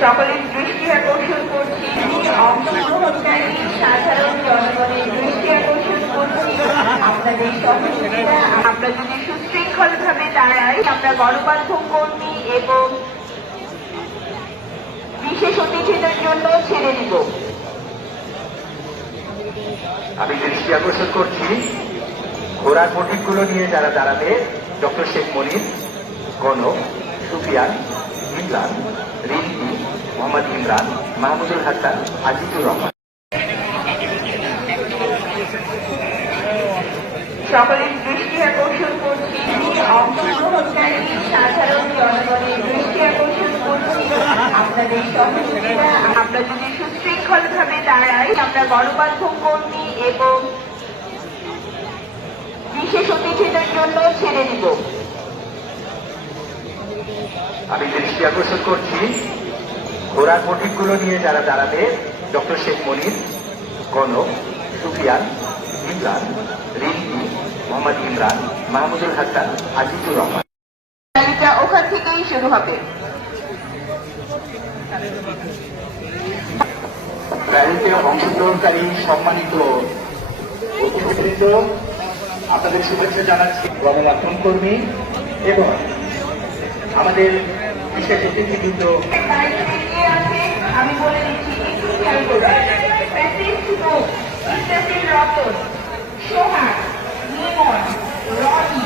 সকলের দৃষ্টি আকর্ষণ করছি, অংশগ্রহণকারী সাধারণ জনগণের দৃষ্টি আকর্ষণ করছি আপনাদের সহযোগিতা। আমরা যদি সুশৃঙ্খল ভাবে দাঁড়াই, আমরা গণমাধ্যম কর্মী এবং বিশেষ অতিথিদের জন্য ছেড়ে দিব। আমি দৃষ্টি আকর্ষণ করছি ঘোড়ার প্রতীকগুলো নিয়ে যারা দাঁড়াবে, ডক্টর শেখ মনির, গণক, সুফিয়ান, ইমরান, রিন্টি, মোহাম্মদ ইমরান, মাহমুদুল হাসান, আজিজুর রহমান। সকলের দৃষ্টি আকর্ষণ করছি, অংশগ্রহণকারী সাধারণ জনগণের দৃষ্টি আকর্ষণ করছি আপনাদের সহযোগিতা। আমরা যদি সুশৃঙ্খল ভাবে দাঁড়াই, আমরা গণমাধ্যম কর্মী এবং বিশেষ অতিথিদের জন্য ছেড়ে দিব। আমি দৃষ্টি আকর্ষণ করছি ঘোড়ার প্রতীকগুলো নিয়ে যারা দাঁড়াবে, ডক্টর শেখ মনির, গণক, সুফিয়ান, ইমরান, রিন্টি, মোহাম্মদ ইমরান, মাহমুদুল হাসান, আজিজুর রহমান। তালিকা ওখান থেকেই শুরু হবে। র্যালিতে অংশগ্রহণকারী সম্মানিত অতিথিবৃন্দ, আপনাদের শুভেচ্ছা জানাচ্ছি গণমাধ্যম কর্মী এবং আমাদের বিশেষ অতিথিবৃন্দ। আমি বলে দিচ্ছি, একটু খেয়াল করবেন। রতন, সোহাগ, লিমন, রনি,